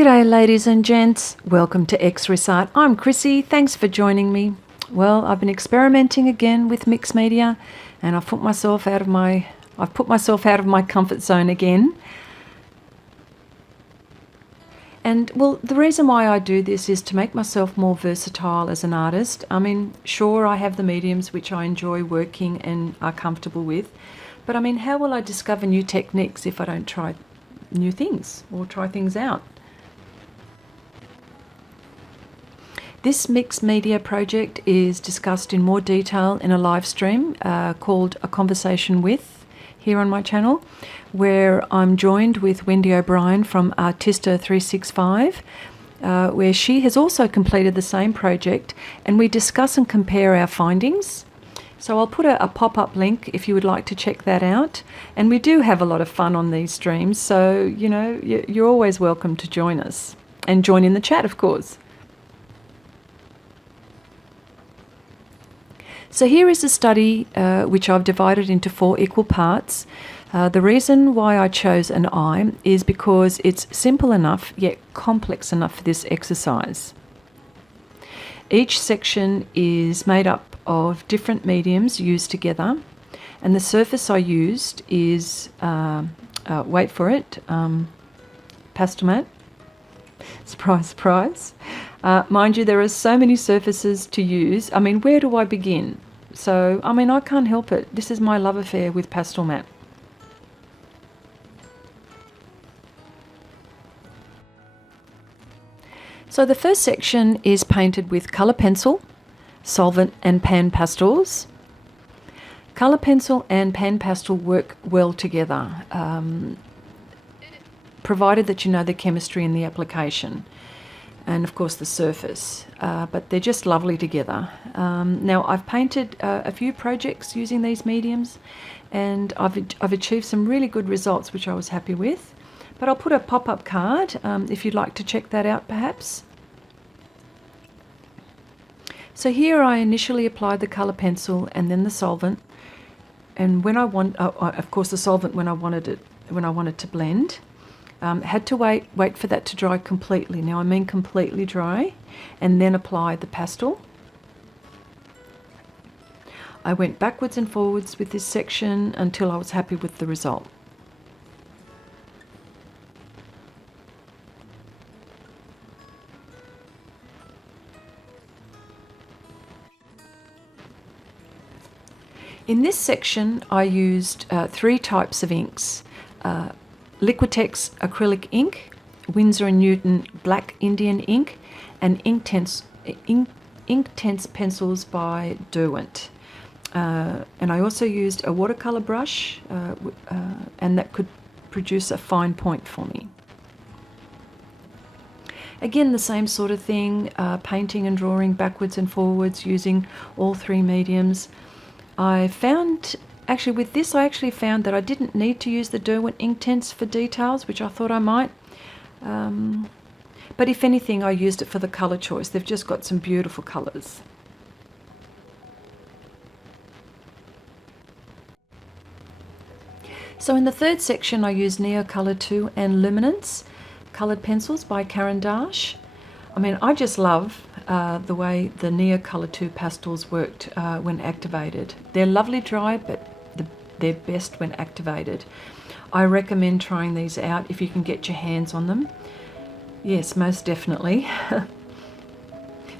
G'day ladies and gents, welcome to Xrissart. I'm Chrissy, thanks for joining me. Well, I've been experimenting again with mixed media and I've put myself out of my comfort zone again. And well, the reason why I do this is to make myself more versatile as an artist. I mean, sure, I have the mediums which I enjoy working and are comfortable with, but I mean, how will I discover new techniques if I don't try new things or try things out? This mixed media project is discussed in more detail in a live stream called A Conversation With here on my channel, where I'm joined with Wendy O'Brien from Artista365, where she has also completed the same project, and we discuss and compare our findings. So I'll put a pop-up link if you would like to check that out. And we do have a lot of fun on these streams, so you know, you're always welcome to join us and join in the chat, of course. So here is a study which I've divided into 4 equal parts. The reason why I chose an eye is because it's simple enough yet complex enough for this exercise. Each section is made up of different mediums used together, and the surface I used is, wait for it, Pastelmat. Surprise, surprise. Mind you, there are so many surfaces to use. I mean, where do I begin? So, I mean, I can't help it. This is my love affair with Pastelmat. So the first section is painted with colour pencil, solvent and PanPastels. Colour pencil and PanPastel work well together, provided that you know the chemistry and the application, and of course the surface, but they're just lovely together. Now I've painted a few projects using these mediums, and I've achieved some really good results which I was happy with, but I'll put a pop-up card if you'd like to check that out perhaps. So here I initially applied the colour pencil and then the solvent, and when I want, of course the solvent when I wanted to blend. Had to wait for that to dry completely. Now I mean completely dry, and then apply the pastel. I went backwards and forwards with this section until I was happy with the result. In this section I used 3 types of inks. Liquitex Acrylic Ink, Winsor and Newtown Black Indian Ink, and Inktense pencils by Derwent. And I also used a watercolour brush, and that could produce a fine point for me. Again, the same sort of thing, painting and drawing backwards and forwards using all 3 mediums. Actually, with this, I actually found that I didn't need to use the Derwent Inktense for details, which I thought I might. But if anything, I used it for the colour choice. They've just got some beautiful colours. So in the third section, I used Neocolor 2 and Luminance coloured pencils by Caran. I mean, I just love the way the Neocolor 2 pastels worked when activated. They're lovely dry, but they're best when activated. I recommend trying these out if you can get your hands on them. Yes, most definitely.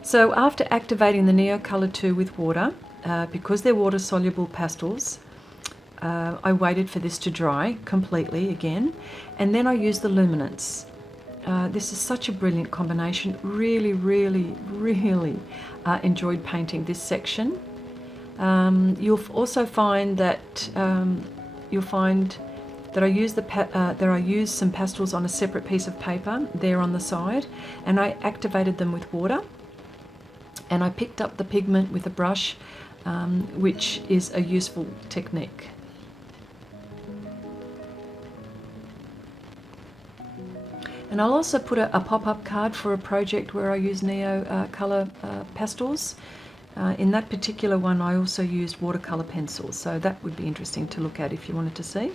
So after activating the Neocolor 2 with water, because they're water-soluble pastels, I waited for this to dry completely again, and then I used the Luminance. This is such a brilliant combination. Really, really, really enjoyed painting this section. You'll also find that I used some pastels on a separate piece of paper there on the side, and I activated them with water, and I picked up the pigment with a brush, which is a useful technique. And I'll also put a pop-up card for a project where I use Neocolor pastels. In that particular one, I also used watercolour pencils, so that would be interesting to look at if you wanted to see.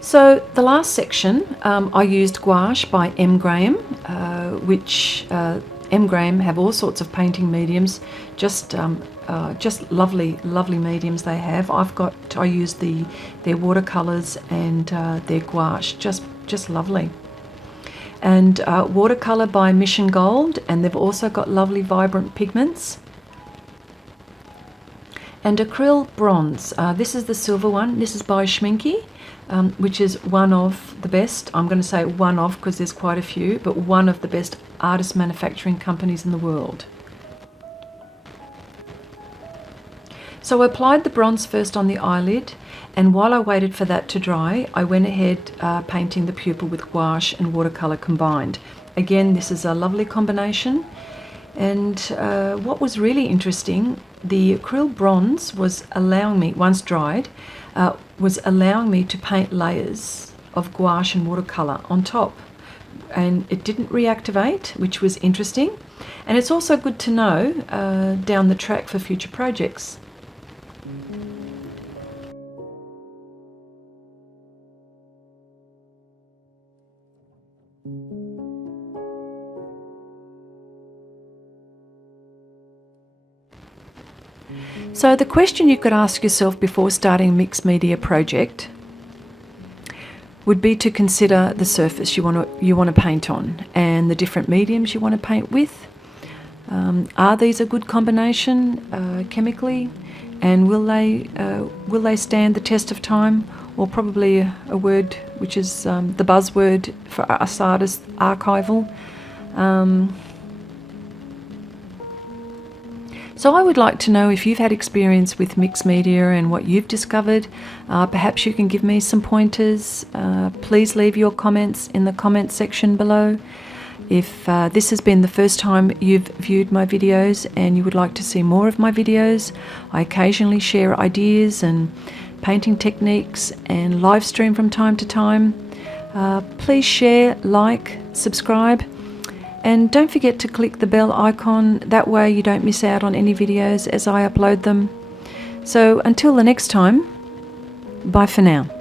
So the last section, I used Gouache by M. Graham, which M. Graham have all sorts of painting mediums, just lovely mediums they have. I use their watercolours and their gouache, just lovely. And Watercolour by Mission Gold, and they've also got lovely vibrant pigments. And Acryl Bronze, this is the silver one. This is by Schmincke, which is one of the best. I'm going to say one of, because there's quite a few, but one of the best artist manufacturing companies in the world. So I applied the bronze first on the eyelid, and while I waited for that to dry, I went ahead painting the pupil with gouache and watercolour combined. Again, this is a lovely combination. And what was really interesting, the acryl bronze was allowing me, once dried, was allowing me to paint layers of gouache and watercolour on top. And it didn't reactivate, which was interesting. And it's also good to know down the track for future projects. So the question you could ask yourself before starting a mixed media project would be to consider the surface you want to paint on and the different mediums you want to paint with. Are these a good combination chemically, and will they stand the test of time? Or probably a word which is the buzzword for us artists, archival. So I would like to know if you've had experience with mixed media and what you've discovered. Perhaps you can give me some pointers. Please leave your comments in the comments section below. If this has been the first time you've viewed my videos and you would like to see more of my videos, I occasionally share ideas and painting techniques and live stream from time to time. Please share, like, subscribe. And don't forget to click the bell icon, that way you don't miss out on any videos as I upload them. So until the next time, bye for now.